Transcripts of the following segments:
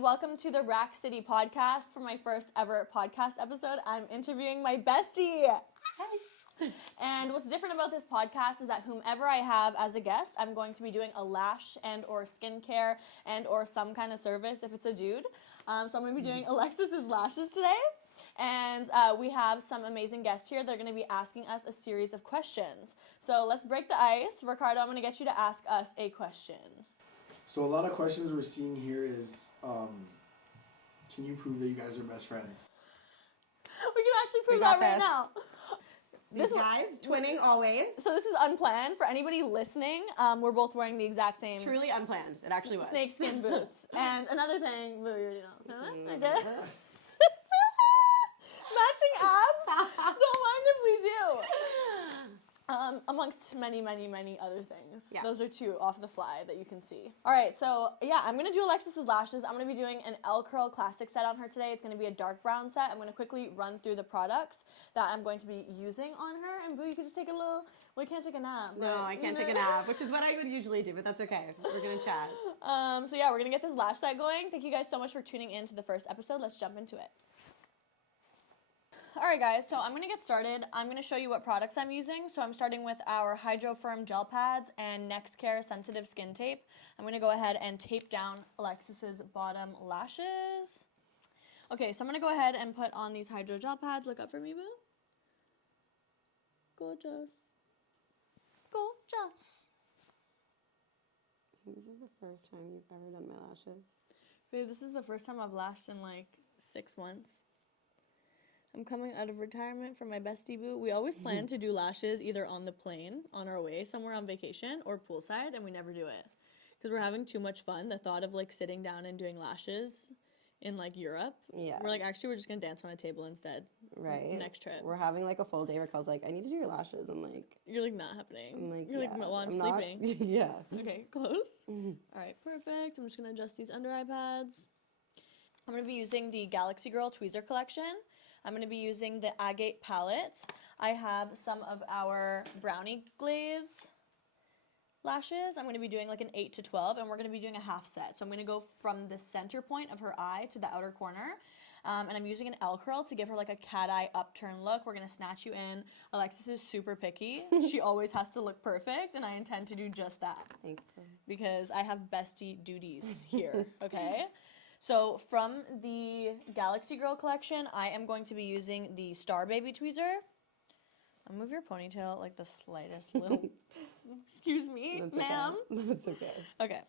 welcome to the RaqCity podcast. For my first ever podcast episode, I'm interviewing my bestie. Hi. And what's different about this podcast is that whomever I have as a guest, I'm going to be doing a lash and or skincare and or some kind of service if it's a dude. So I'm going to be doing Alexis's lashes today. And we have some amazing guests here that are going to be asking us a series of questions. So let's break the ice. Ricardo, I'm going to get you to ask us a question. So a lot of questions we're seeing here is, can you prove that you guys are best friends? We can actually prove that right now. These guys, twinning always. So this is unplanned. For anybody listening, we're both wearing the exact same... Truly unplanned. It actually was. Snakeskin boots. And another thing... Okay. Matching abs? Don't mind if we do. Amongst many, many, many other things. Yeah. Those are two off the fly that you can see. All right, so yeah, I'm going to do Alexis's lashes. I'm going to be doing an L Curl Classic set on her today. It's going to be a dark brown set. I'm going to quickly run through the products that I'm going to be using on her. And Boo, you could just take a little... Well, you can't take a nap. No, I can't take a nap, which is what I would usually do, but that's okay. We're going to chat. So yeah, we're going to get this lash set going. Thank you guys so much for tuning in to the first episode. Let's jump into it. Alright guys, so I'm going to get started. I'm going to show you what products I'm using. So I'm starting with our Hydro Firm Gel Pads and NextCare Sensitive Skin Tape. I'm going to go ahead and tape down Alexis's bottom lashes. Okay, so I'm going to go ahead and put on these Hydro Gel Pads. Look up for me, boo. Gorgeous. Gorgeous. This is the first time you've ever done my lashes. Babe, this is the first time I've lashed in like 6 months. I'm coming out of retirement from my bestie boo. We always plan to do lashes either on the plane, on our way somewhere on vacation, or poolside, and we never do it. Because we're having too much fun. The thought of, like, sitting down and doing lashes in, like, Europe. Yeah. We're like, actually, we're just going to dance on a table instead. Right. Next trip. We're having, like, a full day. Raquel's like, I need to do your lashes. I'm like... You're like, not happening. I'm like, You're yeah, like, well, I'm not, sleeping. Yeah. Okay, close. All right, perfect. I'm just going to adjust these under eye pads. I'm going to be using the Galaxy Girl Tweezer collection. I'm going to be using the Agate palette. I have some of our Brownie Glaze lashes. I'm going to be doing like an 8 to 12, and we're going to be doing a half set. So I'm going to go from the center point of her eye to the outer corner. And I'm using an L curl to give her like a cat eye upturn look. We're going to snatch you in. Alexis is super picky. She always has to look perfect, and I intend to do just that. Thanks, bro. Because I have bestie duties here, okay? So from the Galaxy Girl collection, I am going to be using the Star Baby Tweezer. I'll move your ponytail like the slightest little... Excuse me, ma'am. That's okay. Okay.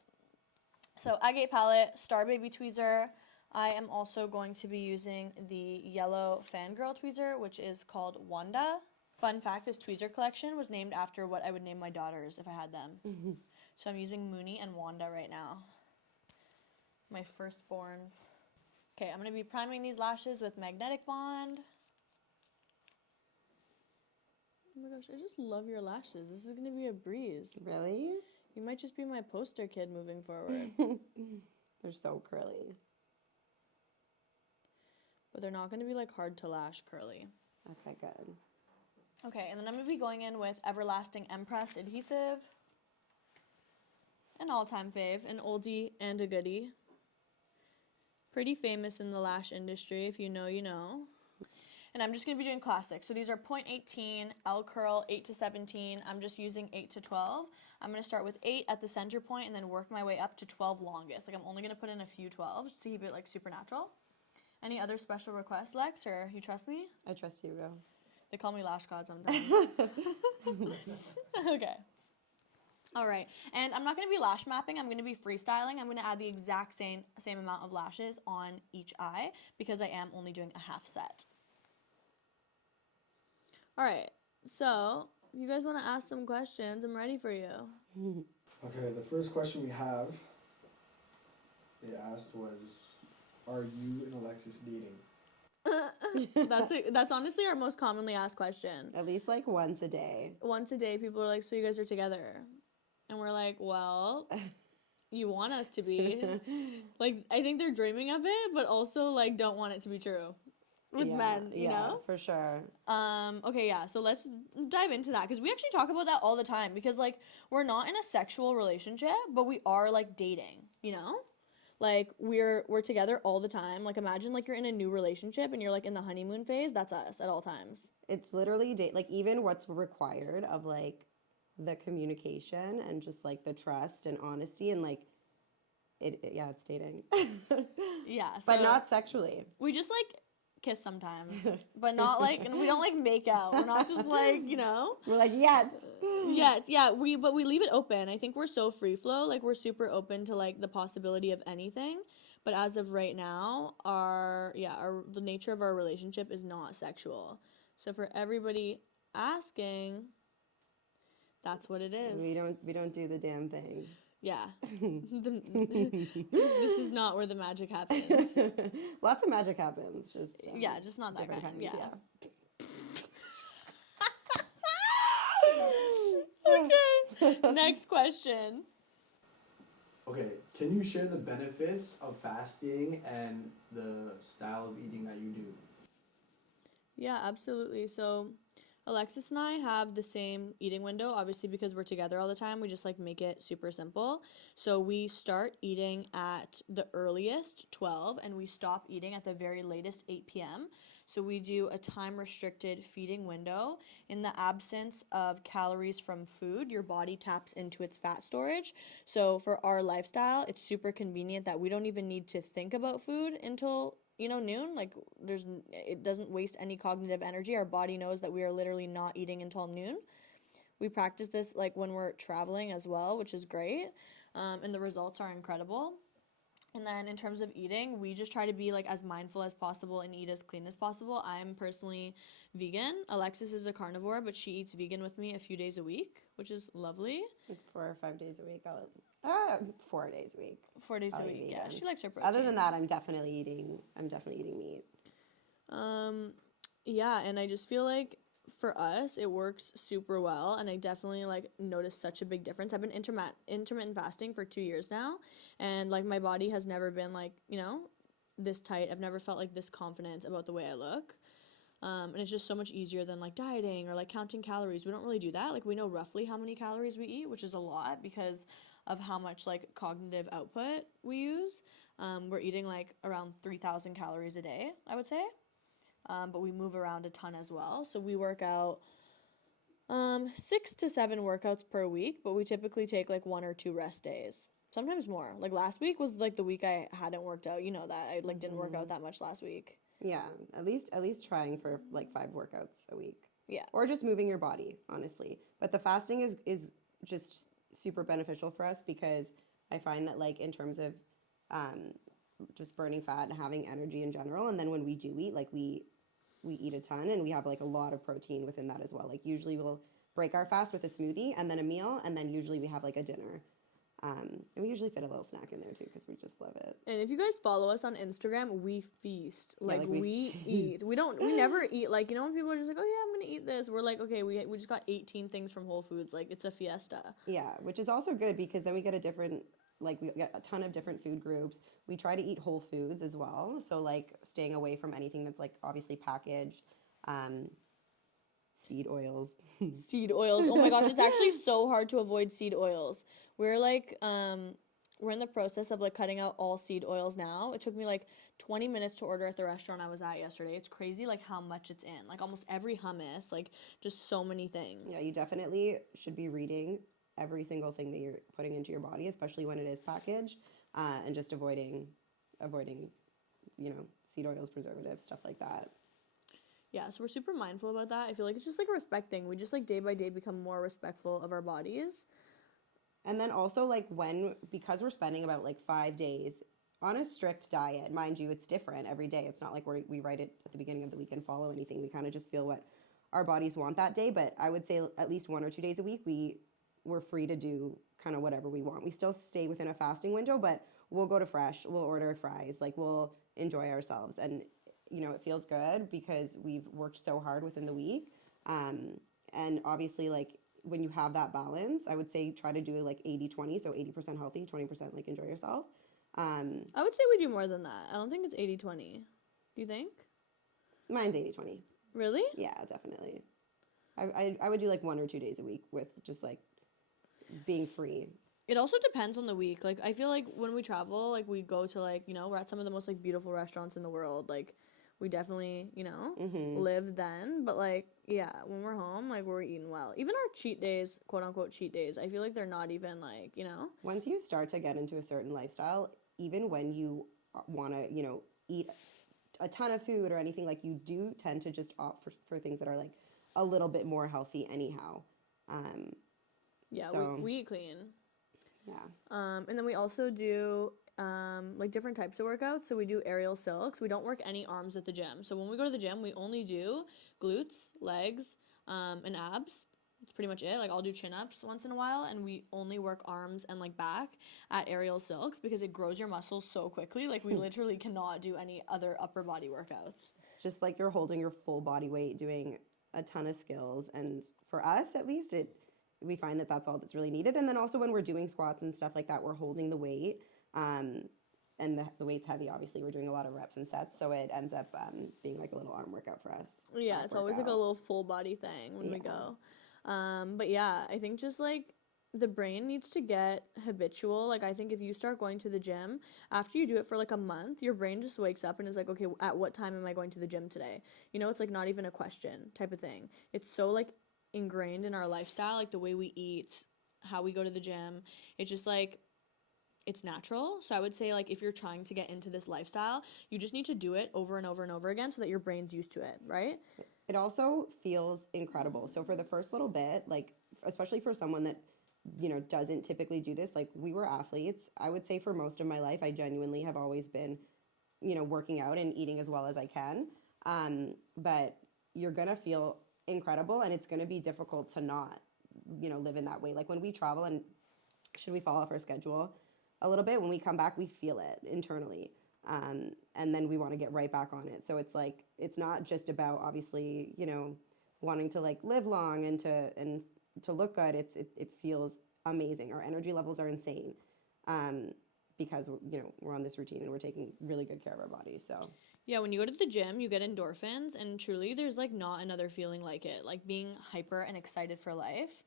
So Agate palette, Star Baby Tweezer. I am also going to be using the yellow Fangirl Tweezer, which is called Wanda. Fun fact, this tweezer collection was named after what I would name my daughters if I had them. So I'm using Mooney and Wanda right now. My firstborns. Okay, I'm going to be priming these lashes with Magnetic Bond. Oh my gosh, I just love your lashes. This is going to be a breeze. Really? You might just be my poster kid moving forward. They're so curly. But they're not going to be like hard to lash curly. Okay, good. Okay, and then I'm going to be going in with Everlasting Empress Adhesive. An all-time fave, an oldie and a goodie. Pretty famous in the lash industry. If you know, you know. And I'm just going to be doing classics. So these are 0.18, L Curl, 8 to 17. I'm just using 8 to 12. I'm going to start with 8 at the center point and then work my way up to 12 longest. Like I'm only going to put in a few 12s to keep it like super natural. Any other special requests, Lex, or you trust me? I trust you, bro. They call me Lash God sometimes. Okay. All right, and I'm not going to be lash mapping. I'm going to be freestyling. I'm going to add the exact same amount of lashes on each eye because I am only doing a half set. All right, so if you guys want to ask some questions, I'm ready for you. Okay, the first question we have, they asked was, are you and Alexis dating? That's honestly our most commonly asked question. At least like once a day. Once a day, people are like, so you guys are together? And we're like, well, you want us to be. Like, I think they're dreaming of it, but also, like, don't want it to be true. With men, you know? For sure. Okay, yeah, so let's dive into that. Because we actually talk about that all the time. Because, like, we're not in a sexual relationship, but we are, like, dating, you know? Like we're together all the time. Like imagine like you're in a new relationship and you're like in the honeymoon phase. That's us at all times. It's literally like even what's required of like the communication and just like the trust and honesty and like yeah, it's dating. Yeah, so but not sexually. we just like kiss sometimes, but not like, and we don't like make out. We're not just like, you know. We're like, yes. Yes, yeah, but we leave it open. I think we're so free flow, like we're super open to like the possibility of anything. But as of right now, the nature of our relationship is not sexual. So for everybody asking, that's what it is. We don't do the damn thing. Yeah. This is not where the magic happens. Lots of magic happens. Just not that kind. Kinds, yeah. Okay. Next question. Okay, can you share the benefits of fasting and the style of eating that you do? Yeah, absolutely. So Alexis and I have the same eating window, obviously because we're together all the time. We just like make it super simple. So we start eating at the earliest 12 and we stop eating at the very latest 8 p.m. So we do a time restricted feeding window. In the absence of calories from food, your body taps into its fat storage. So for our lifestyle, it's super convenient that we don't even need to think about food until noon. Like it doesn't waste any cognitive energy. Our body knows that we are literally not eating until noon. We practice this like when we're traveling as well, which is great. And the results are incredible. And then in terms of eating, we just try to be like as mindful as possible and eat as clean as possible. I'm personally vegan. Alexis is a carnivore, but she eats vegan with me a few days a week, which is lovely. 4 or 5 days a week. 4 days a week. 4 days a week. Yeah, she likes her protein. Other than that, I'm definitely eating meat. Yeah, and I just feel like for us, it works super well, and I definitely like noticed such a big difference. I've been intermittent fasting for 2 years now, and like my body has never been like this tight. I've never felt like this confident about the way I look, and it's just so much easier than like dieting or like counting calories. We don't really do that. Like we know roughly how many calories we eat, which is a lot because of how much like cognitive output we use. We're eating like around 3,000 calories a day, I would say. But we move around a ton as well. So we work out 6 to 7 workouts per week, but we typically take like 1 or 2 rest days. Sometimes more. Like last week was like the week I hadn't worked out. You know that. I like didn't work out that much last week. Yeah, at least trying for like 5 workouts a week. Yeah. Or just moving your body, honestly. But the fasting is just super beneficial for us because I find that like in terms of just burning fat and having energy in general, and then when we do eat, like we eat a ton and we have like a lot of protein within that as well. Like usually we'll break our fast with a smoothie and then a meal, and then usually we have like a dinner. And we usually fit a little snack in there too because we just love it. And if you guys follow us on Instagram, we feast. Like we eat. We never eat like, when people are just like, oh yeah, I'm going to eat this. We're like, okay, we just got 18 things from Whole Foods. Like it's a fiesta. Yeah, which is also good because then we get we get a ton of different food groups. We try to eat whole foods as well. So like staying away from anything that's like obviously packaged, seed oils. Seed oils. Oh my gosh, it's actually so hard to avoid seed oils. We're like, we're in the process of like cutting out all seed oils now. It took me like 20 minutes to order at the restaurant I was at yesterday. It's crazy like how much it's in. Like almost every hummus, like just so many things. Yeah, you definitely should be reading every single thing that you're putting into your body, especially when it is packaged, and just avoiding, seed oils, preservatives, stuff like that. Yeah, so we're super mindful about that. I feel like it's just like a respect thing. We just like day by day become more respectful of our bodies. And then also like because we're spending about like 5 days on a strict diet, mind you, it's different every day. It's not like we write it at the beginning of the week and follow anything. We kind of just feel what our bodies want that day. But I would say at least 1 or 2 days a week, we're free to do kind of whatever we want. We still stay within a fasting window, but we'll go to Fresh, we'll order fries, like we'll enjoy ourselves. And, it feels good because we've worked so hard within the week. And obviously like when you have that balance, I would say try to do like 80-20, so 80% healthy, 20% like enjoy yourself. I would say we do more than that. I don't think it's 80-20. Do you think? Mine's 80-20. Really? Yeah, definitely. I would do like 1 or 2 days a week with just like being free. It also depends on the week. Like, I feel like when we travel, like, we go to, like, you know, we're at some of the most, like, beautiful restaurants in the world. Like, we definitely, you know, live then. But, like, yeah, when we're home, like, we're eating well. Even our cheat days, quote-unquote cheat days, I feel like they're not even, like, you know. Once you start to get into a certain lifestyle, even when you want to, you know, eat a ton of food or anything, like, you do tend to just opt for things that are, like, a little bit more healthy anyhow. Yeah, so, we eat clean. Yeah. And then we also do like different types of workouts. So we do aerial silks. We don't work any arms at the gym. So when we go to the gym, we only do glutes, legs, and abs. That's pretty much it. Like, I'll do chin-ups once in a while, and we only work arms and, like, back at aerial silks because it grows your muscles so quickly. Like, we literally cannot do any other upper body workouts. It's just like you're holding your full body weight, doing a ton of skills. And for us, at least, we find that that's all that's really needed. And then also when we're doing squats and stuff like that, we're holding the weight. And the weight's heavy, obviously. We're doing a lot of reps and sets, so it ends up being like a little arm workout for us. Yeah, it's always like a little full body thing when we go. But yeah, I think just like the brain needs to get habitual. Like, I think if you start going to the gym, after you do it for like a month, your brain just wakes up and is like, okay, at what time am I going to the gym today? You know, it's like not even a question type of thing. It's so like ingrained in our lifestyle, like the way we eat, how we go to the gym. It's just like, it's natural. So I would say, like, if you're trying to get into this lifestyle, you just need to do it over and over and over again so that your brain's used to it, right? It also feels incredible. So for the first little bit, like, especially for someone that, you know, doesn't typically do this, like, we were athletes. I would say for most of my life, I genuinely have always been, you know, working out and eating as well as I can. But you're going to feel incredible, and it's going to be difficult to not, you know, live in that way. Like, when we travel and should we fall off our schedule a little bit, when we come back, we feel it internally. And then we want to get right back on it. So it's like, it's not just about, obviously, you know, wanting to like live long and to look good. It feels amazing. Our energy levels are insane. Because, you know, we're on this routine and we're taking really good care of our bodies. So yeah, when you go to the gym, you get endorphins, and truly there's like not another feeling like it. Like, being hyper and excited for life.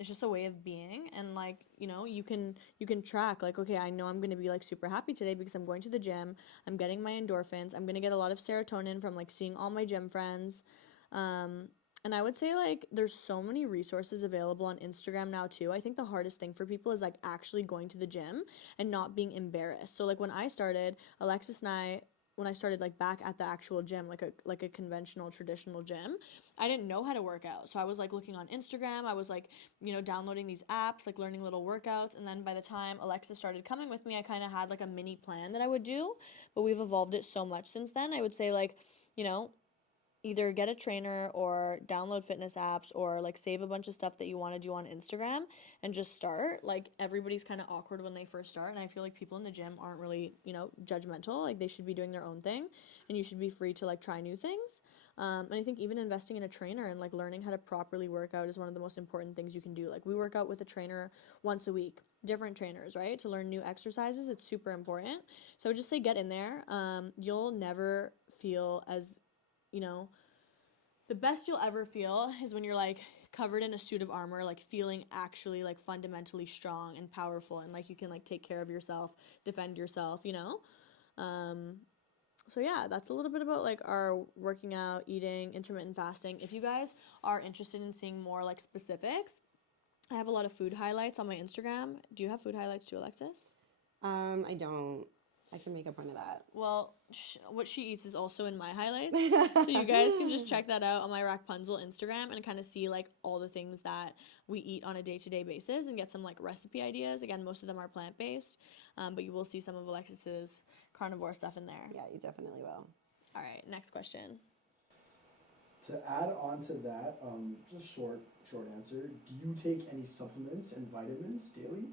It's just a way of being, and like, you know, you can track, like, okay, I know I'm going to be like super happy today because I'm going to the gym, I'm getting my endorphins, I'm going to get a lot of serotonin from like seeing all my gym friends. And I would say, like, there's so many resources available on Instagram now too. I think the hardest thing for people is like actually going to the gym and not being embarrassed. So like, when I started, Alexis and I, when I started like back at the actual gym, like a conventional traditional gym, I didn't know how to work out. So I was like looking on Instagram, I was like, you know, downloading these apps, like learning little workouts. And then by the time Alexis started coming with me, I kind of had like a mini plan that I would do, but we've evolved it so much since then. I would say, like, you know, either get a trainer or download fitness apps, or like save a bunch of stuff that you want to do on Instagram and just start. Like, everybody's kind of awkward when they first start, and I feel like people in the gym aren't really, you know, judgmental. Like, they should be doing their own thing, and you should be free to like try new things. And I think even investing in a trainer and like learning how to properly work out is one of the most important things you can do. Like, we work out with a trainer once a week, different trainers, right? To learn new exercises. It's super important. So just say get in there. You'll never feel as, you know, the best you'll ever feel is when you're like covered in a suit of armor, like feeling actually like fundamentally strong and powerful, and like you can like take care of yourself, defend yourself, you know? So yeah, that's a little bit about like our working out, eating, intermittent fasting. If you guys are interested in seeing more like specifics, I have a lot of food highlights on my Instagram. Do you have food highlights too, Alexis? I don't. I can make a point of that. Well, what she eats is also in my highlights. So you guys can just check that out on my RaqPunzel Instagram and kind of see like all the things that we eat on a day-to-day basis and get some like recipe ideas. Again, most of them are plant-based, but you will see some of Alexis's carnivore stuff in there. Yeah, you definitely will. All right, next question. To add on to that, just short answer. Do you take any supplements and vitamins daily?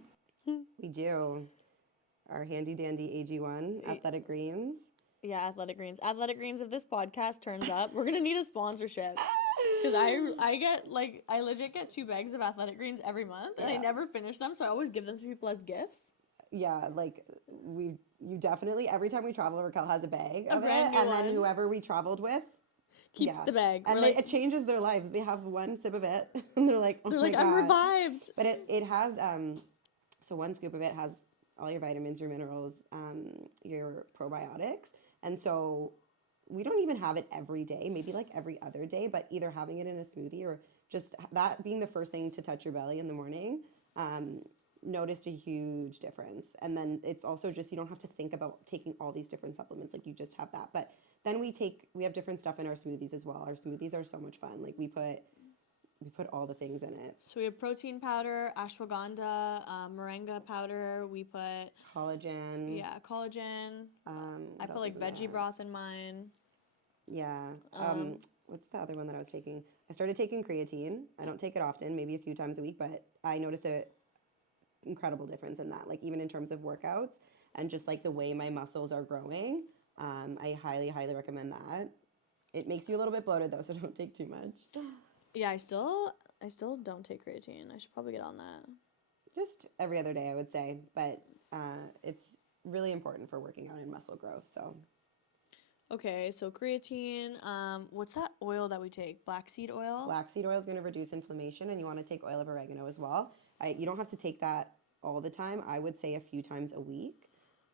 We do. Our handy dandy AG1 Athletic Greens. Yeah, Athletic Greens. Athletic Greens, if this podcast turns up, we're going to need a sponsorship. Because I get, like, I legit get 2 bags of Athletic Greens every month, and I never finish them, so I always give them to people as gifts. Yeah, like, you definitely, every time we travel, Raquel has a bag of it, brand new and one. then whoever we traveled with Keeps the bag. And it changes their lives. They have one sip of it, and they're like, oh my God. I'm revived. But it has, So one scoop of it has all your vitamins, your minerals, your probiotics. And so we don't even have it every day, maybe like every other day, but either having it in a smoothie or just that being the first thing to touch your belly in the morning, noticed a huge difference. And then it's also just, you don't have to think about taking all these different supplements. Like you just have that. But then we have different stuff in our smoothies as well. Our smoothies are so much fun. Like we put all the things in it. So we have protein powder, ashwagandha, moringa powder. We put Collagen. Yeah, collagen. I What put else like is in veggie there? broth in mine. Yeah. What's the other one that I was taking? I started taking creatine. I don't take it often, maybe a few times a week, but I notice a incredible difference in that. Like even in terms of workouts and just like the way my muscles are growing. I highly, highly recommend that. It makes you a little bit bloated though, so don't take too much. Yeah, I still don't take creatine. I should probably get on that. Just every other day, I would say, but it's really important for working out and muscle growth. So Okay, so creatine. What's that oil that we take? Black seed oil? black seed oil is going to reduce inflammation, and you want to take oil of oregano as well. You don't have to take that all the time. I would say a few times a week.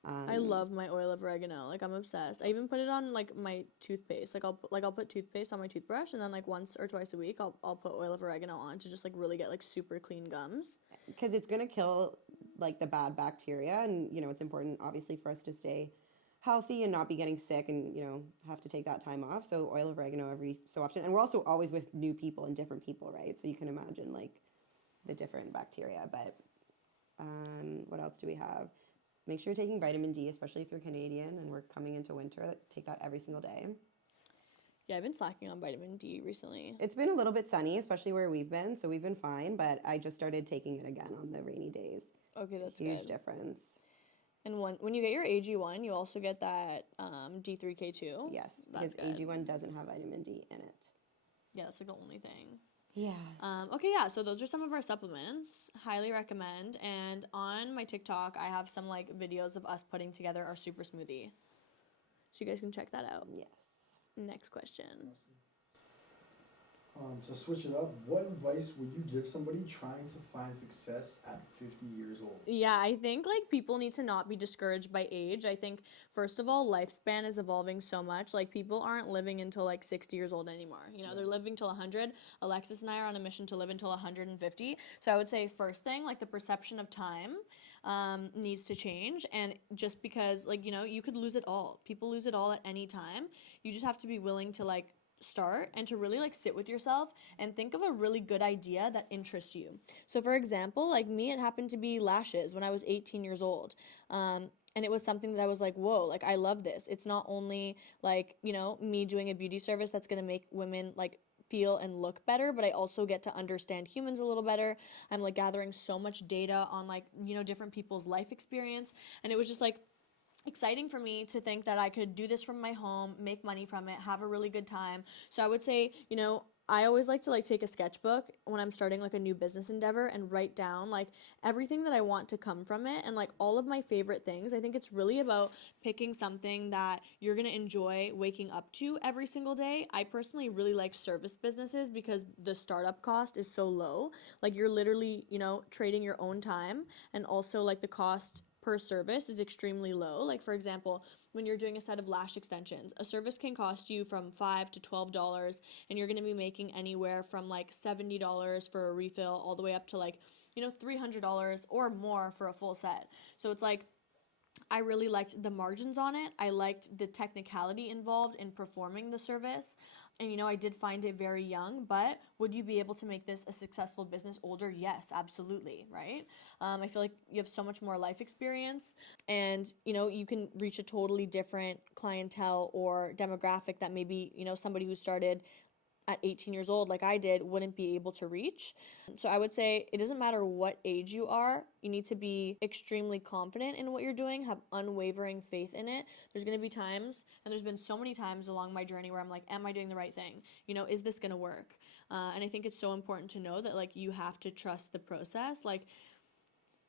I love my oil of oregano. Like I'm obsessed. I even put it on like my toothpaste. I'll put toothpaste on my toothbrush, and then like once or twice a week I'll put oil of oregano on to just like really get like super clean gums. Because it's going to kill like the bad bacteria, and it's important obviously for us to stay healthy and not be getting sick and have to take that time off. So oil of oregano every so often. And we're also always with new people and different people, right? So you can imagine like the different bacteria. But what else do we have? Make sure you're taking vitamin D, especially if you're Canadian and we're coming into winter. Take that every single day. Yeah, I've been slacking on vitamin D recently. It's been a little bit sunny, especially where we've been, so we've been fine, but I just started taking it again on the rainy days. Okay, that's Huge good. difference. And when you get your AG1, you also get that D3K2. Yes, That's because good. AG1 doesn't have vitamin D in it. Yeah, that's like the only thing. Yeah. Okay, yeah, so those are some of our supplements. Highly recommend. And on my TikTok, I have some like videos of us putting together our super smoothie. So you guys can check that out. Yes. Next question. To switch it up, what advice would you give somebody trying to find success at 50 years old? Yeah, I think like people need to not be discouraged by age. I think first of all, lifespan is evolving so much. Like people aren't living until like 60 years old anymore. They're living till 100. Alexis and I are on a mission to live until 150. So I would say first thing, like the perception of time needs to change. And just because like, you could lose it all. People lose it all at any time. You just have to be willing to like start and to really like sit with yourself and think of a really good idea that interests you. So for example, like me, it happened to be lashes when I was 18 years old. And it was something that I was like, whoa, like I love this. It's not only like, me doing a beauty service that's going to make women like feel and look better, but I also get to understand humans a little better. I'm like gathering so much data on like, different people's life experience. And it was just like exciting for me to think that I could do this from my home, make money from it, have a really good time. So I would say, I always like to like take a sketchbook when I'm starting like a new business endeavor and write down like everything that I want to come from it and like all of my favorite things. I think it's really about picking something that you're going to enjoy waking up to every single day. I personally really like service businesses because the startup cost is so low. Like you're literally, trading your own time, and also like the cost per service is extremely low. Like for example, when you're doing a set of lash extensions, a service can cost you from $5 to $12, and you're going to be making anywhere from like $70 for a refill all the way up to like, $300 or more for a full set. So it's like, I really liked the margins on it. I liked the technicality involved in performing the service. And, I did find it very young, but would you be able to make this a successful business older? Yes, absolutely, right? I feel like you have so much more life experience, and, you can reach a totally different clientele or demographic that maybe, somebody who started at 18 years old like I did wouldn't be able to reach. So I would say it doesn't matter what age you are, you need to be extremely confident in what you're doing, have unwavering faith in it. There's going to be times, and there's been so many times along my journey where I'm like, am I doing the right thing? Is this going to work? And I think it's so important to know that like you have to trust the process. Like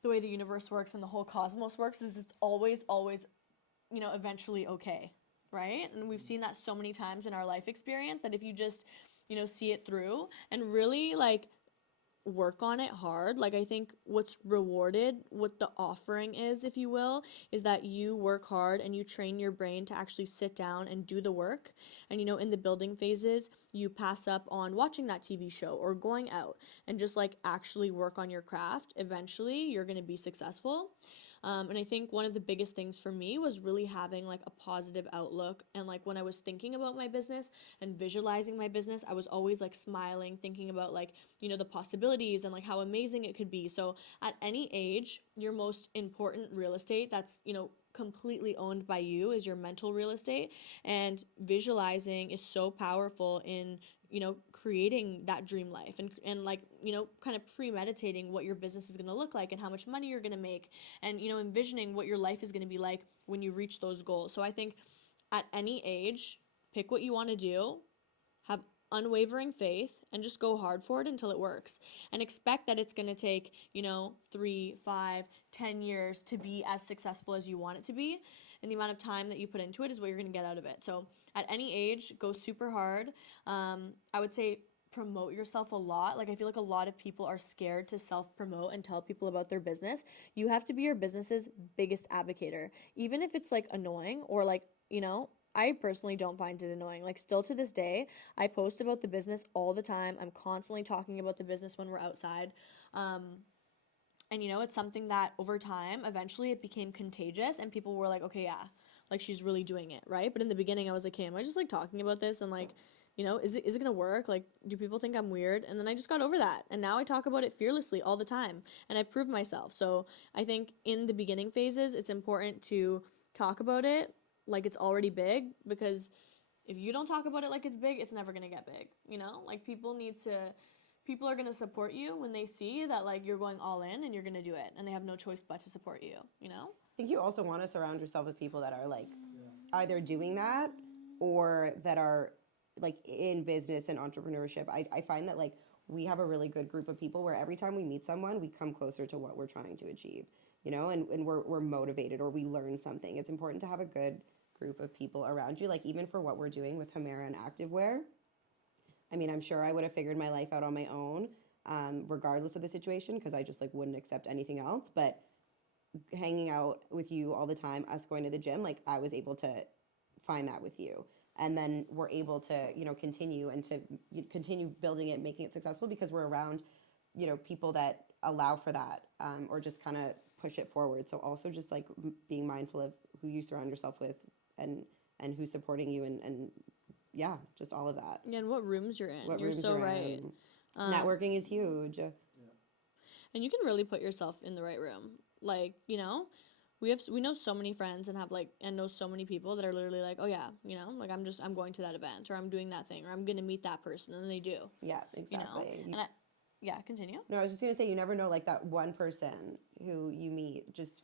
the way the universe works and the whole cosmos works is it's always, eventually okay, right? And we've seen that so many times in our life experience that if you just see it through and really like work on it hard. Like, I think what's rewarded, what the offering is, if you will, is that you work hard and you train your brain to actually sit down and do the work. And, you know, in the building phases, you pass up on watching that TV show or going out and just like actually work on your craft. Eventually, you're going to be successful. And I think one of the biggest things for me was really having like a positive outlook. And like when I was thinking about my business and visualizing my business, I was always like smiling, thinking about like, you know, the possibilities and like how amazing it could be. So at any age, your most important real estate that's, you know, completely owned by you is your mental real estate. And visualizing is so powerful in, you know, creating that dream life and like, you know, kind of premeditating what your business is going to look like and how much money you're going to make and, you know, envisioning what your life is going to be like when you reach those goals. So I think at any age, pick what you want to do, have unwavering faith, and just go hard for it until it works, and expect that it's going to take, you know, 3, 5, 10 years to be as successful as you want it to be. And the amount of time that you put into it is what you're going to get out of it. So at any age, go super hard. I would say promote yourself a lot. Like, I feel like a lot of people are scared to self-promote and tell people about their business. You have to be your business's biggest advocator, even if it's like annoying or like, you know, I personally don't find it annoying. Like, still to this day, I post about the business all the time. I'm constantly talking about the business when we're outside. And, you know, it's something that over time, eventually it became contagious and people were like, okay, yeah, like she's really doing it, right? But in the beginning, I was like, hey, am I just like talking about this? And like, you know, is it going to work? Like, do people think I'm weird? And then I just got over that. And now I talk about it fearlessly all the time. And I've proved myself. So I think in the beginning phases, it's important to talk about it like it's already big, because if you don't talk about it like it's big, it's never going to get big, you know? Like, people are going to support you when they see that like you're going all in and you're going to do it, and they have no choice but to support you, you know? I think you also want to surround yourself with people that are like either doing that or that are like in business and entrepreneurship. I find that like we have a really good group of people where every time we meet someone, we come closer to what we're trying to achieve, you know, and we're motivated or we learn something. It's important to have a good group of people around you, like even for what we're doing with Humera and Activewear. I mean, I'm sure I would have figured my life out on my own, regardless of the situation, because I just like wouldn't accept anything else. But hanging out with you all the time, us going to the gym, like I was able to find that with you. And then we're able to, you know, continue building it, making it successful because we're around, you know, people that allow for that, or just kind of push it forward. So also just like being mindful of who you surround yourself with and who's supporting you and yeah, just all of that. Yeah, and what rooms you're in. What You're rooms so you're right. in. Networking is huge. And you can really put yourself in the right room. Like, you know, we know so many friends and know so many people that are literally like, oh yeah, you know, like I'm going to that event, or I'm doing that thing, or I'm going to meet that person, and then they do. Yeah, exactly. You know? Yeah, continue. No, I was just going to say, you never know, like that one person who you meet, just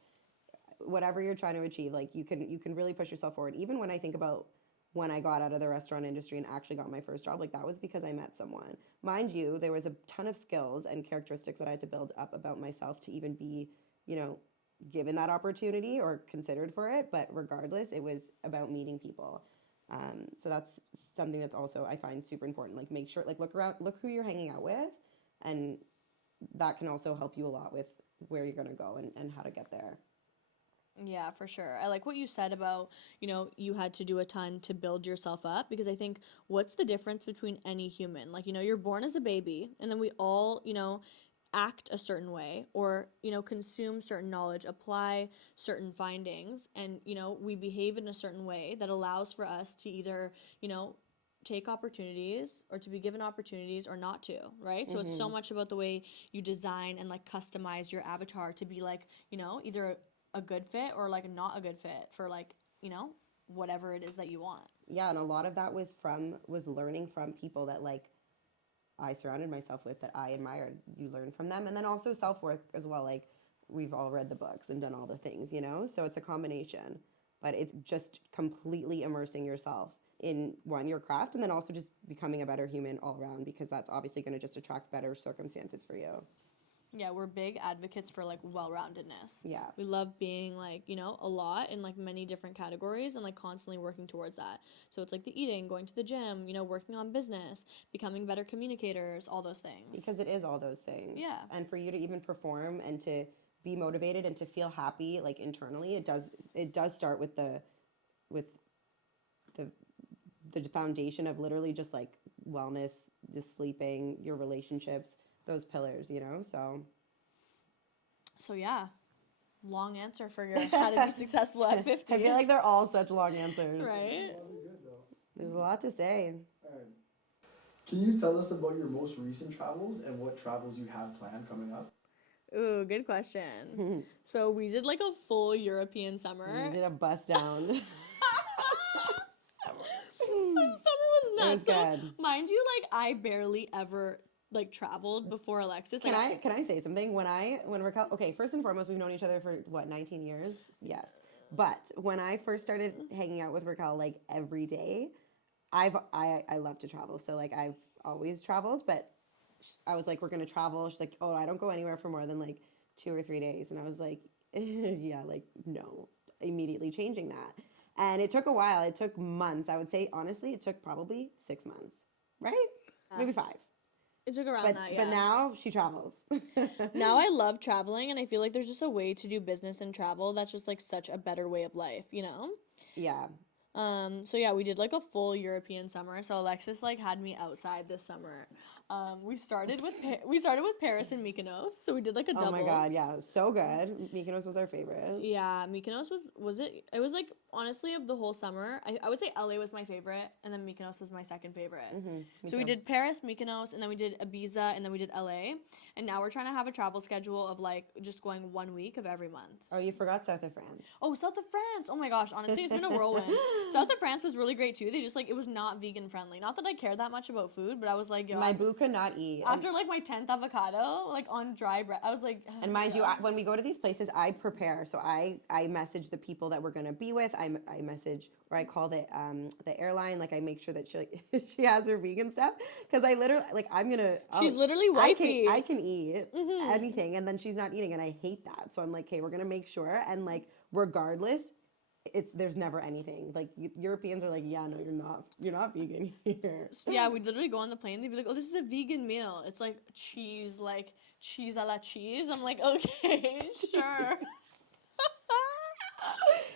whatever you're trying to achieve, like you can really push yourself forward. Even when I think about when I got out of the restaurant industry and actually got my first job, like that was because I met someone. Mind you, there was a ton of skills and characteristics that I had to build up about myself to even be, you know, given that opportunity or considered for it. But regardless, it was about meeting people. So that's something that's also, I find super important. Like make sure, like look who you're hanging out with, and that can also help you a lot with where you're going to go and how to get there. Yeah, for sure. I like what you said about, you know, you had to do a ton to build yourself up, because I think what's the difference between any human? Like, you know, you're born as a baby and then we all, you know, act a certain way or, you know, consume certain knowledge, apply certain findings, and, you know, we behave in a certain way that allows for us to either, you know, take opportunities or to be given opportunities or not to, right? So it's so much about the way you design and like customize your avatar to be like, you know, either a good fit or like not a good fit for like, you know, whatever it is that you want. Yeah, and a lot of that was learning from people that like I surrounded myself with that I admired. You learn from them, and then also self-worth as well. Like we've all read the books and done all the things, you know? So it's a combination, but it's just completely immersing yourself in your craft, and then also just becoming a better human all around, because that's obviously going to just attract better circumstances for you. Yeah, we're big advocates for like well-roundedness. Yeah. We love being like, you know, a lot in like many different categories and like constantly working towards that. So it's like the eating, going to the gym, you know, working on business, becoming better communicators, all those things. Because it is all those things. Yeah. And for you to even perform and to be motivated and to feel happy like internally, it does start with the foundation of literally just like wellness, the sleeping, your relationships, those pillars, you know? So yeah. Long answer for your how to be successful at 50. I feel like they're all such long answers. Right? There's a lot to say. All right. Can you tell us about your most recent travels and what travels you have planned coming up? Ooh, good question. So we did like a full European summer. We did a bust down. Summer was nuts. It was so good. mind you, like I barely ever like traveled before Alexis. Like, Can I say something? When Raquel, okay, first and foremost, we've known each other for what, 19 years? Yes. But when I first started hanging out with Raquel like every day, I love to travel. So like I've always traveled, but I was like, we're gonna travel. She's like, oh, I don't go anywhere for more than like 2 or 3 days. And I was like, yeah, like no, immediately changing that. And it took a while. It took months. I would say, honestly, it took probably 6 months, right? Maybe 5. it took around that, yeah. But now she travels. Now I love traveling, and I feel like there's just a way to do business and travel that's just like such a better way of life, you know? Yeah. So yeah, we did like a full European summer. So Alexis like had me outside this summer. We started with Paris and Mykonos. So we did like a double. Oh my god, yeah, so good. Mykonos was our favorite. Yeah, Mykonos was it? It was like honestly of the whole summer, I would say LA was my favorite, and then Mykonos was my second favorite. So we did Paris, Mykonos, and then we did Ibiza, and then we did LA. And now we're trying to have a travel schedule of like just going 1 week of every month. Oh, you forgot South of France. Oh, South of France. Oh my gosh, honestly, it's been a whirlwind. South of France was really great too. They just like, it was not vegan friendly. Not that I care that much about food, but I was like, yo, My boo could not eat. after like my 10th avocado, like on dry bread, I was like, And mind you, when we go to these places, I prepare. So I message the people that we're gonna be with. I message, or I call the airline. Like I make sure that she has her vegan stuff, because I literally like she's literally wifey. I can eat anything, and then she's not eating, and I hate that. So I'm like, okay, we're gonna make sure, and like regardless, there's never anything. Like Europeans are like, yeah, no, you're not vegan here. Yeah, we'd literally go on the plane. They'd be like, oh, this is a vegan meal. It's like cheese a la cheese. I'm like, okay, sure.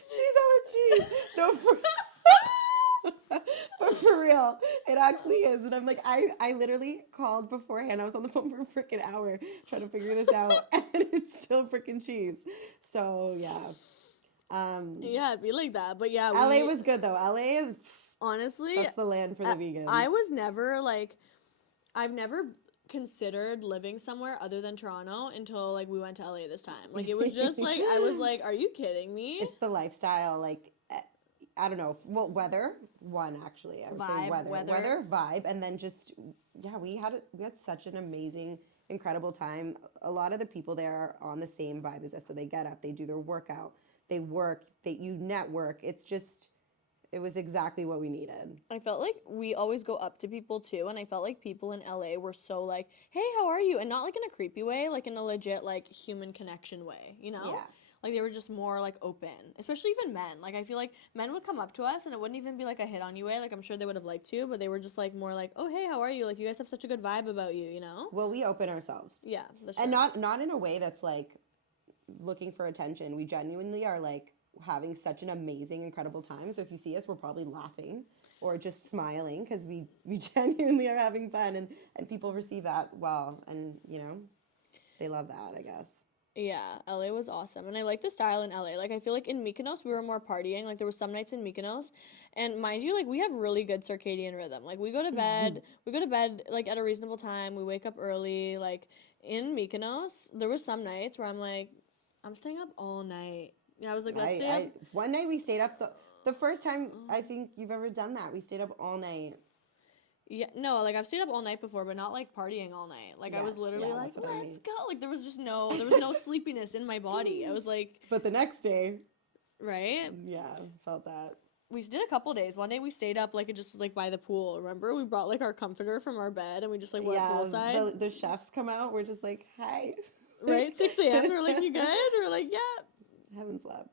Cheese a la cheese. No, but for real, it actually is. And I'm like, I literally called beforehand. I was on the phone for a freaking hour trying to figure this out, and it's still freaking cheese. So yeah. Yeah, it'd be like that. But yeah, LA was good though. LA is honestly, that's the land for the vegans. I was never like, I've never considered living somewhere other than Toronto until like we went to LA this time. Like it was just like, I was like, are you kidding me? It's the lifestyle. Like I don't know. Well, weather one actually. I would say weather, vibe, and then just yeah, we had such an amazing, incredible time. A lot of the people there are on the same vibe as us. So they get up, they do their workout. They work, you network. It was exactly what we needed. I felt like we always go up to people too, and I felt like people in LA were so like, hey, how are you? And not like in a creepy way, like in a legit like human connection way, you know? Yeah. Like they were just more like open, especially even men. Like I feel like men would come up to us and it wouldn't even be like a hit on you way. Like I'm sure they would have liked to, but they were just like more like, oh, hey, how are you? Like you guys have such a good vibe about you, you know? Well, we open ourselves. Yeah, that's true. And not in a way that's like looking for attention. We genuinely are like having such an amazing, incredible time. So if you see us, we're probably laughing or just smiling because we genuinely are having fun, and people receive that well, and you know, they love that, I guess. Yeah, LA was awesome. And I like the style in LA. Like, I feel like in Mykonos, we were more partying. Like, there were some nights in Mykonos. And mind you, like, we have really good circadian rhythm. Like, we go to bed, like, at a reasonable time. We wake up early. Like, in Mykonos, there were some nights where I'm like, I'm staying up all night. Yeah, I was like, let's stay up. One night we stayed up, the first time I think you've ever done that. We stayed up all night. Yeah, no, like I've stayed up all night before, but not like partying all night. Like I was literally like, let's go. Like there was no sleepiness in my body. I was like, but the next day, right? Yeah, felt that. We did a couple days. One day we stayed up like just like by the pool. Remember, we brought like our comforter from our bed and we just like went poolside. The chefs come out. We're just like, hi. right? 6 a.m. They're like, you good? We're like, yeah. Haven't slept.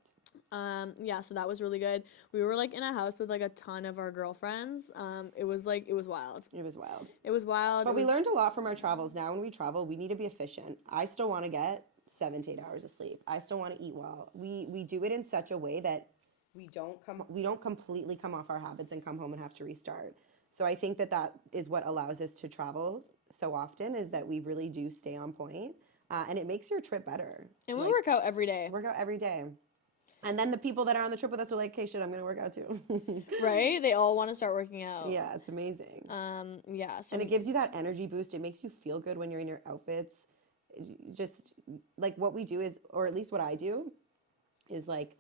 Yeah, so that was really good. We were like in a house with like a ton of our girlfriends. It was wild. It was wild. It was wild. But we learned a lot from our travels. Now when we travel, we need to be efficient. I still want to get 7 to 8 hours of sleep. I still want to eat well. We do it in such a way that we don't completely come off our habits and come home and have to restart. So I think that is what allows us to travel so often, is that we really do stay on point, and it makes your trip better. And we work out every day. Work out every day. And then the people that are on the trip with us are like, okay, shit, I'm going to work out too. Right? They all want to start working out. Yeah, it's amazing. Yeah. So and it gives you that energy boost. It makes you feel good when you're in your outfits. Just like what we do is, or at least what I do, is like,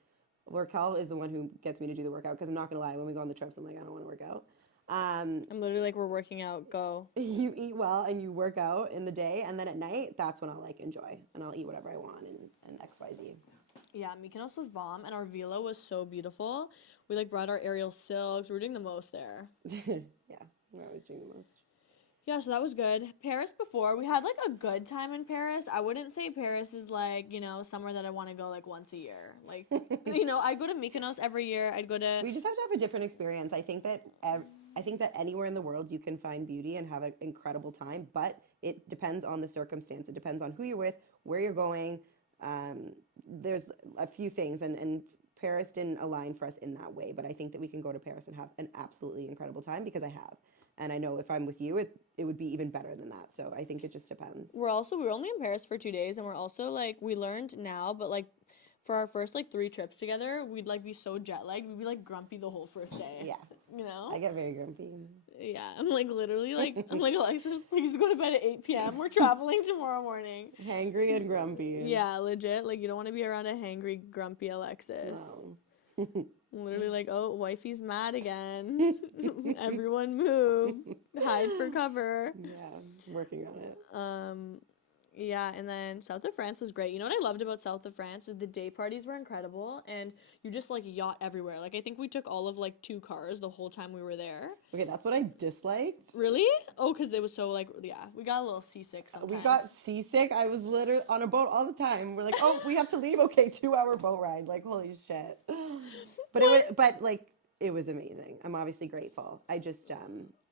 Raquel is the one who gets me to do the workout, because I'm not going to lie, when we go on the trips, I'm like, I don't want to work out. I'm literally like, we're working out, go. You eat well and you work out in the day, and then at night, that's when I'll like enjoy, and I'll eat whatever I want and XYZ. Yeah, Mykonos was bomb, and our villa was so beautiful. We like brought our aerial silks. We were doing the most there. Yeah, we're always doing the most. Yeah, so that was good. Paris before, we had like a good time in Paris. I wouldn't say Paris is like, you know, somewhere that I want to go like once a year. Like, you know, I'd go to Mykonos every year. I'd go to... We just have to have a different experience. I think that anywhere in the world you can find beauty and have an incredible time, but it depends on the circumstance. It depends on who you're with, where you're going. There's a few things, and Paris didn't align for us in that way, but I think that we can go to Paris and have an absolutely incredible time, because I have. And I know if I'm with you, it would be even better than that. So I think it just depends. We were only in Paris for 2 days, and we're also like, we learned now, but like for our first like 3 trips together, we'd like be so jet lagged. We'd be like grumpy the whole first day. Yeah. You know? I get very grumpy. Yeah. I'm like literally like, I'm like, Alexis, please go to bed at 8 p.m. We're traveling tomorrow morning. Hangry and grumpy. Yeah, legit. Like, you don't want to be around a hangry, grumpy Alexis. No. Literally like, oh, wifey's mad again. Everyone move. Hide for cover. Yeah, working on it. Yeah, and then South of France was great. You know what I loved about South of France is the day parties were incredible, and you just like yacht everywhere. Like, I think we took all of like 2 cars the whole time we were there. Okay, that's what I disliked. Really? Oh, because it was so like, yeah, we got a little seasick sometimes. We got seasick. I was literally on a boat all the time. We're like, oh, we have to leave. Okay, 2-hour boat ride. Like, holy shit. But it was amazing. I'm obviously grateful. I just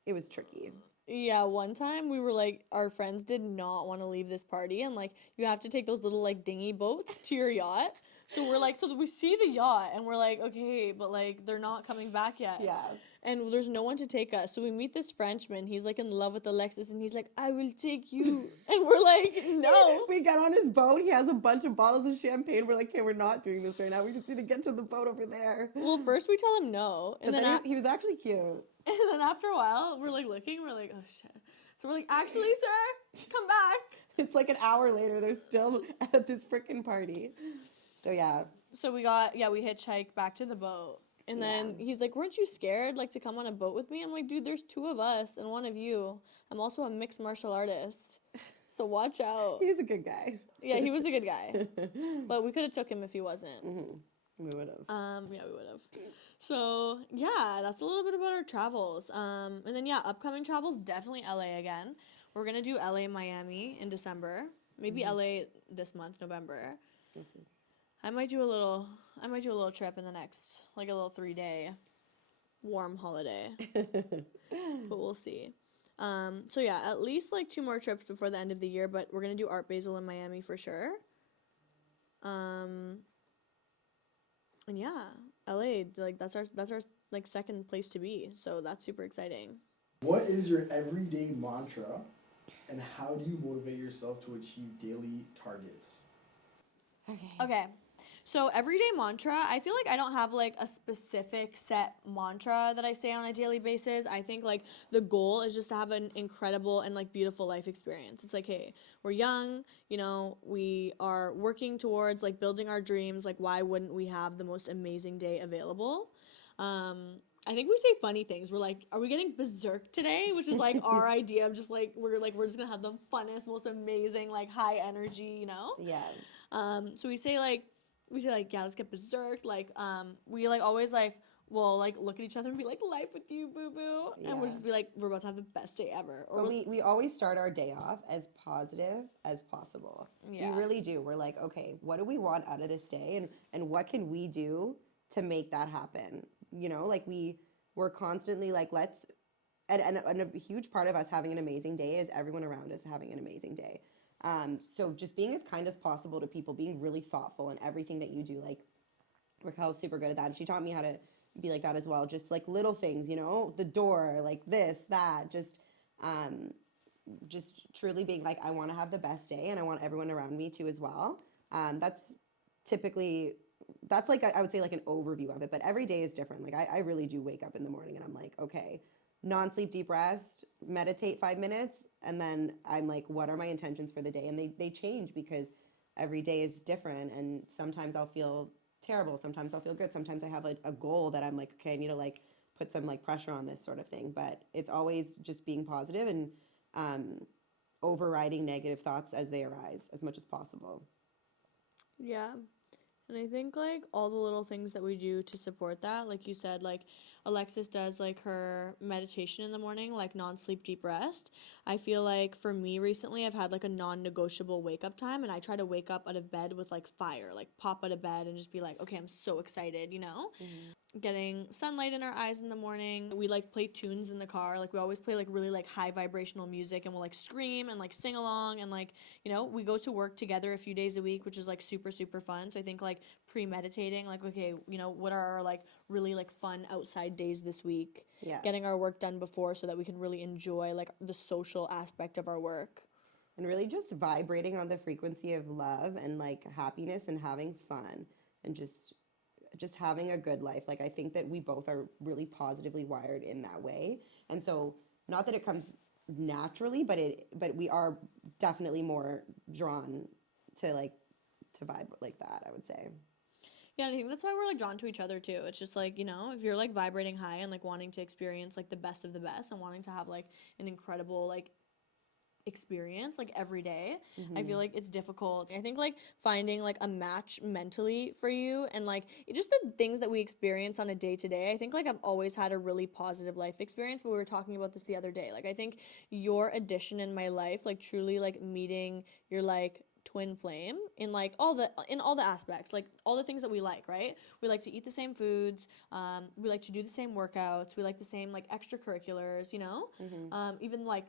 it was tricky. Yeah, one time we were like, our friends did not want to leave this party, and like, you have to take those little like dinghy boats to your yacht. So we're like, so we see the yacht, and we're like, okay, but like, they're not coming back yet. Yeah. And there's no one to take us. So we meet this Frenchman. He's like in love with Alexis, and he's like, I will take you. And we're like, no. We get on his boat. He has a bunch of bottles of champagne. We're like, okay, we're not doing this right now. We just need to get to the boat over there. Well, first we tell him no. And But then he was actually cute. and then after a while, we're like looking. We're like, oh, shit. So we're like, actually, sir, come back. It's like an hour later. They're still at this freaking party. So, yeah. So we hitchhiked back to the boat. And then he's like, weren't you scared, like, to come on a boat with me? I'm like, dude, there's 2 of us and 1 of you. I'm also a mixed martial artist. So watch out. He's a good guy. Yeah, he was a good guy. But we could have took him if he wasn't. Mm-hmm. We would have. Yeah, we would have. So, yeah, that's a little bit about our travels. And then, yeah, upcoming travels, definitely LA again. We're going to do LA, Miami in December. Maybe LA this month, November. Listen. I might do a little trip in the next, like a little 3-day warm holiday. But we'll see. So yeah, at least like 2 more trips before the end of the year, but we're going to do Art Basel in Miami for sure. And yeah, LA, like that's our like second place to be. So that's super exciting. What is your everyday mantra, and how do you motivate yourself to achieve daily targets? Okay. So everyday mantra, I feel like I don't have like a specific set mantra that I say on a daily basis. I think like the goal is just to have an incredible and like beautiful life experience. It's like, hey, we're young, you know, we are working towards like building our dreams. Like, why wouldn't we have the most amazing day available? I think we say funny things. We're like, are we getting berserk today? Which is like our idea of just like, we're just gonna have the funnest, most amazing, like high energy, you know? Yeah. So we say like, yeah, let's get berserk. Like, we like always like we'll like look at each other and be like, life with you, boo boo. And we'll just be like, we're about to have the best day ever. Or But we always start our day off as positive as possible. Yeah. We really do. We're like, okay, what do we want out of this day? And what can we do to make that happen? You know, like we're constantly like, and a huge part of us having an amazing day is everyone around us having an amazing day. So just being as kind as possible to people, being really thoughtful in everything that you do. Like Raquel's super good at that. And she taught me how to be like that as well. Just like little things, you know, the door, like this, that, just truly being like, I want to have the best day and I want everyone around me to as well. That's like, I would say like an overview of it, but every day is different. Like I really do wake up in the morning and I'm like, okay, non-sleep, deep rest, meditate 5 minutes. And then I'm like, what are my intentions for the day? And they change because every day is different. And sometimes I'll feel terrible. Sometimes I'll feel good. Sometimes I have like a goal that I'm like, okay, I need to like put some like pressure on this sort of thing. But it's always just being positive and overriding negative thoughts as they arise as much as possible. Yeah. And I think like all the little things that we do to support that, like you said, like Alexis does like her meditation in the morning, like non-sleep deep rest. I feel like for me recently, I've had like a non-negotiable wake up time, and I try to wake up out of bed with like fire, like pop out of bed and just be like, okay, I'm so excited, you know? Getting sunlight in our eyes in the morning. We like play tunes in the car. Like we always play like really like high vibrational music, and we'll like scream and like sing along, and like, you know, we go to work together a few days a week, which is like super, super fun. So I think like premeditating, like, okay, you know, what are our like really like fun outside days this week? Yeah. Getting our work done before so that we can really enjoy like the social aspect of our work. And really just vibrating on the frequency of love and like happiness and having fun and just having a good life. Like I think that we both are really positively wired in that way. And so not that it comes naturally, but we are definitely more drawn to vibe like that, I would say. Yeah, and I think that's why we're like drawn to each other too. It's just like, you know, if you're like vibrating high and like wanting to experience like the best of the best and wanting to have like an incredible like experience like every day, I feel like it's difficult. I think like finding like a match mentally for you and like just the things that we experience on a day to day. I think like I've always had a really positive life experience, but we were talking about this the other day. Like I think your addition in my life, like truly like meeting your like twin flame in like all the aspects, like all the things that we like, right? We like to eat the same foods, we like to do the same workouts, we like the same like extracurriculars, you know, even like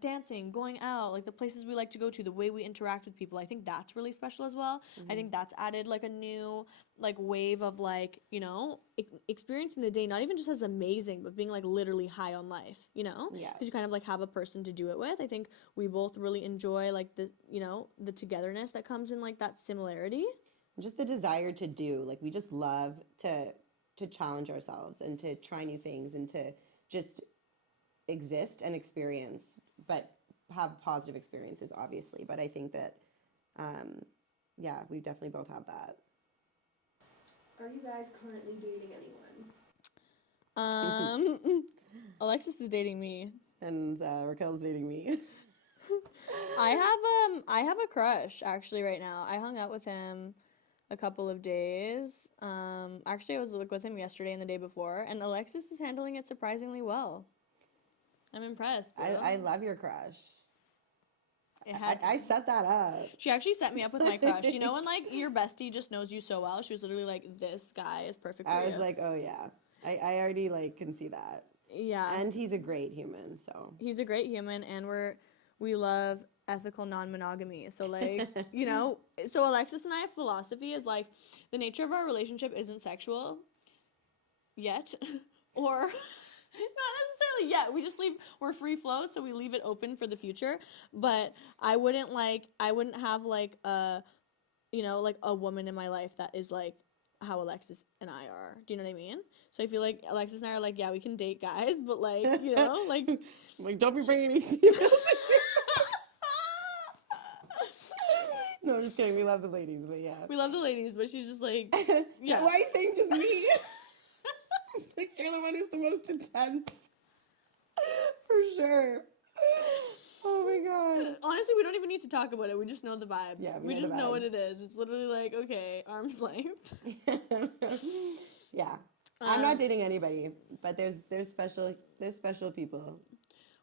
dancing, going out, like the places we like to go to, the way we interact with people. I think that's really special as well. I think that's added like a new like wave of like, you know, experiencing the day not even just as amazing, but being like literally high on life, you know? Yeah. Because you kind of like have a person to do it with. I think we both really enjoy like the, you know, the togetherness that comes in like that similarity. Just the desire to do. Like we just love to challenge ourselves and to try new things and to just exist and experience, but have positive experiences, obviously. But I think that, yeah, we definitely both have that. Are you guys currently dating anyone? Alexis is dating me. And Raquel's dating me. I have a crush actually right now. I hung out with him a couple of days. Actually I was like with him yesterday and the day before, and Alexis is handling it surprisingly well. I'm impressed, bro. I love your crush. It had to. I set that up. She actually set me up with my crush. You know when like your bestie just knows you so well? She was literally like, this guy is perfect for you. I was like, oh yeah. I already like can see that. Yeah. And he's a great human, so. He's a great human, and we love ethical non-monogamy. So like, you know, so Alexis and I have philosophy is like the nature of our relationship isn't sexual yet or not necessarily yet. We just we're free flow, so we leave it open for the future. But I wouldn't have like a, you know, like a woman in my life that is like how Alexis and I are. Do you know what I mean? So I feel like Alexis and I are like, yeah, we can date guys, but like, you know, like don't be bringing any females. No, I'm just kidding. We love the ladies, but yeah. We love the ladies, but she's just like, yeah. Why are you saying just me? Like you're the one who's the most intense. For sure. Oh my god. Honestly, we don't even need to talk about it. We just know the vibe. Yeah, we just know what it is. It's literally like, okay, arm's length. Yeah. I'm not dating anybody, but there's special people.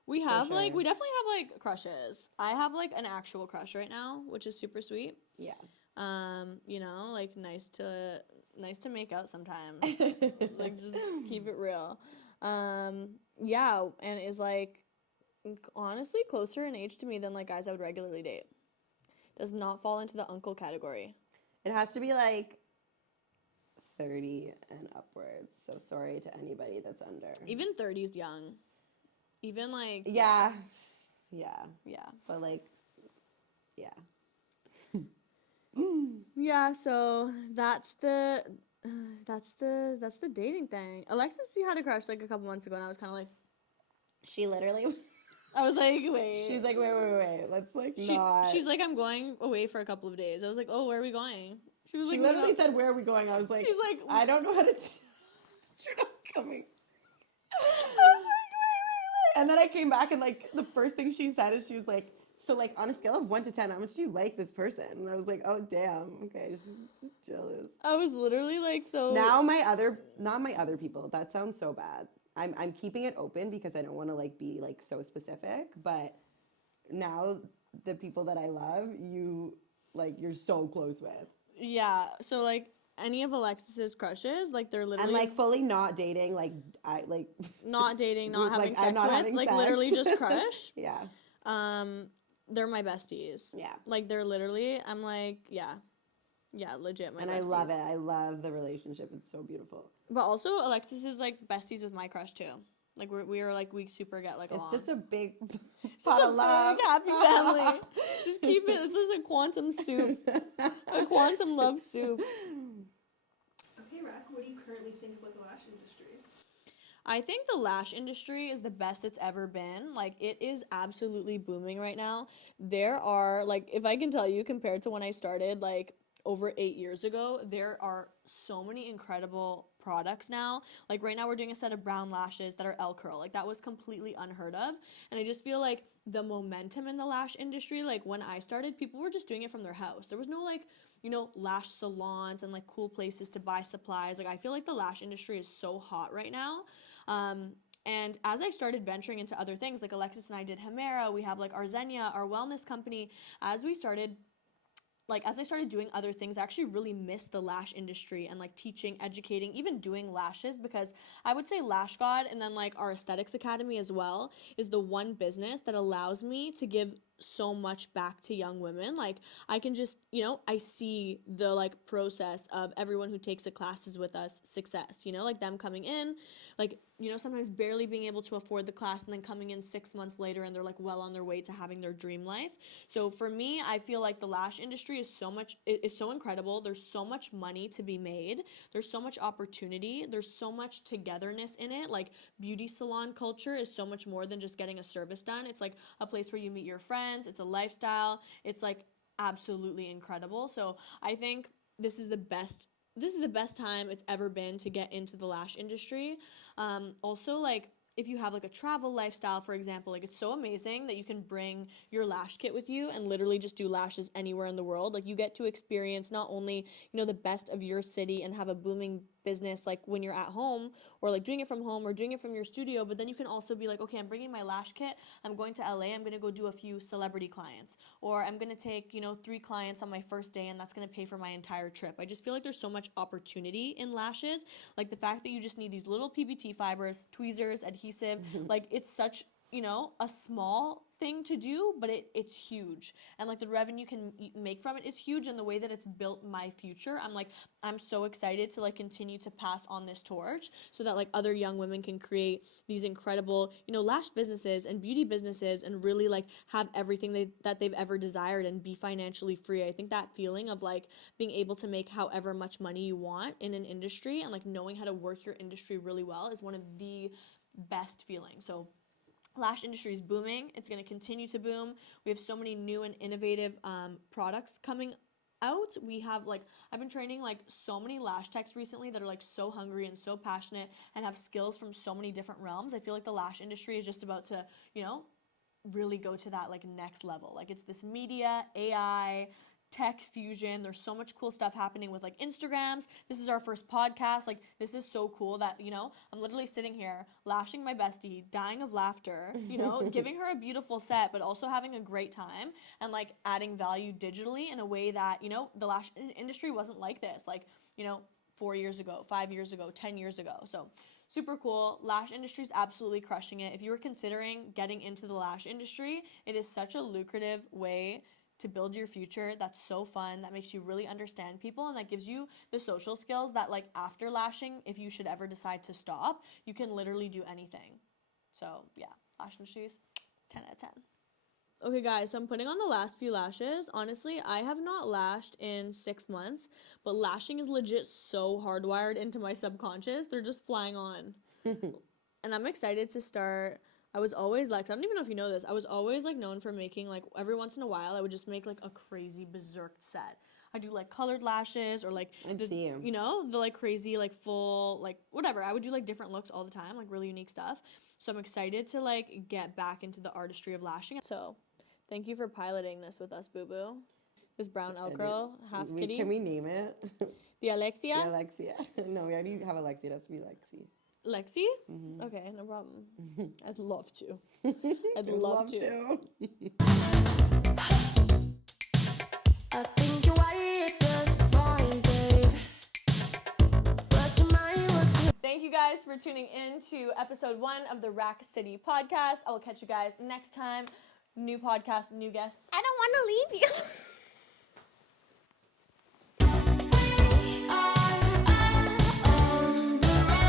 We have sure. like we definitely have like crushes. I have like an actual crush right now, which is super sweet. Yeah. You know, like nice to make out sometimes. Like just keep it real. Yeah, and is like honestly closer in age to me than like guys I would regularly date. Does not fall into the uncle category. It has to be like 30 and upwards. So sorry to anybody that's under. Even 30's young. Even like Yeah. But like, yeah. Yeah, so that's the dating thing. Alexis, you had a crush like a couple months ago, and I was kind of like, She literally. I was like, wait. She's like, wait. Let's like not. She's like, I'm going away for a couple of days. I was like, oh, where are we going? She was She like, literally said, "Where are we going?" I was like, she's like, I don't know how to. You're not coming. I was like, wait. And then I came back and like the first thing she said is she was like, so like on a scale of 1 to 10, how much do you like this person? And I was like, oh damn, okay, she's jealous. I was literally like, so Now not my other people. That sounds so bad. I'm keeping it open because I don't want to like be like so specific. But now the people that I love, you're so close with. Yeah, so like any of Alexis's crushes, like they're literally And like fully not dating, like I like not dating, not like, having I'm sex not with, having like sex. literally just crush. Yeah. They're my besties. Yeah. Like they're literally, I'm like, yeah, legit my And besties. I love it. I love the relationship. It's so beautiful. But also Alexis is like besties with my crush too. Like we super get like along. It's just a big It's pot just of a love. big happy family. Just keep it. It's just a quantum soup, a quantum love soup. Okay, Rack, what do you currently think about the lash industry? I think the lash industry is the best it's ever been. Like, it is absolutely booming right now. There are, like, if I can tell you, compared to when I started, like, over 8 years ago, there are so many incredible products now. Like, right now we're doing a set of brown lashes that are L-curl. Like, that was completely unheard of. And I just feel like the momentum in the lash industry, like, when I started, people were just doing it from their house. There was no, like, you know, lash salons and, like, cool places to buy supplies. Like, I feel like the lash industry is so hot right now. And as I started venturing into other things, like Alexis and I did Hemera, we have like our Xenia, our wellness company. As I started doing other things, I actually really missed the lash industry and like teaching, educating, even doing lashes, because I would say Lash God and then like our aesthetics academy as well is the one business that allows me to give so much back to young women. Like I can just, you know, I see the like process of everyone who takes the classes with us success, you know, like them coming in, like, you know, sometimes barely being able to afford the class and then coming in 6 months later and they're like well on their way to having their dream life. So for me, I feel like the lash industry is so incredible. There's so much money to be made. There's so much opportunity. There's so much togetherness in it. Like beauty salon culture is so much more than just getting a service done. It's like a place where you meet your friends. It's a lifestyle. It's like absolutely incredible. So I think this is the best time it's ever been to get into the lash industry. Also, like, if you have like a travel lifestyle, for example, like it's so amazing that you can bring your lash kit with you and literally just do lashes anywhere in the world. Like you get to experience not only, you know, the best of your city and have a booming business like when you're at home or like doing it from home or doing it from your studio, but then you can also be like, okay, I'm bringing my lash kit. I'm going to LA. I'm going to go do a few celebrity clients, or I'm going to take, you know, 3 clients on my first day and that's going to pay for my entire trip. I just feel like there's so much opportunity in lashes. Like the fact that you just need these little PBT fibers, tweezers, adhesive, like it's such, you know, a small thing to do, but it's huge. And like the revenue you can make from it is huge, and the way that it's built my future, I'm so excited to like continue to pass on this torch so that like other young women can create these incredible, you know, lash businesses and beauty businesses and really like have everything that they've ever desired and be financially free. I think that feeling of like being able to make however much money you want in an industry and like knowing how to work your industry really well is one of the best feelings. So lash industry is booming. It's going to continue to boom. We have so many new and innovative products coming out. We have like, I've been training like so many lash techs recently that are like so hungry and so passionate and have skills from so many different realms. I feel like the lash industry is just about to, you know, really go to that like next level. Like it's this media, AI, tech fusion. There's so much cool stuff happening with like Instagrams. This is our first podcast. Like, this is so cool that, you know, I'm literally sitting here lashing my bestie, dying of laughter, you know, giving her a beautiful set, but also having a great time and like adding value digitally in a way that, you know, the lash industry wasn't like this, like, you know, 4 years ago, 5 years ago, 10 years ago. So super cool. Lash industry is absolutely crushing it. If you were considering getting into the lash industry, it is such a lucrative way to build your future. That's so fun. That makes you really understand people, and that gives you the social skills that, like, after lashing, if you should ever decide to stop, you can literally do anything. So yeah, lash industries, 10 out of 10. Okay guys, so I'm putting on the last few lashes. Honestly, I have not lashed in 6 months, but lashing is legit so hardwired into my subconscious. They're just flying on. And I'm excited to start. I was always like, I don't even know if you know this, I was always like known for making, like, every once in a while I would just make like a crazy berserk set. I do like colored lashes or like you know, the like crazy like full like whatever. I would do like different looks all the time, like really unique stuff. So I'm excited to like get back into the artistry of lashing. So thank you for piloting this with us, Boo Boo. This brown elk girl, half kitty. Can we name it? The Alexia? The Alexia. No, we already have Alexia. It has to be Lexi. Lexi? Mm-hmm. Okay, no problem. I'd love to. I'd love to. I think you're white, just fine, babe. But your mind works. Thank you guys for tuning in to episode 1 of the RaqCity podcast. I will catch you guys next time. New podcast, new guest. I don't want to leave you.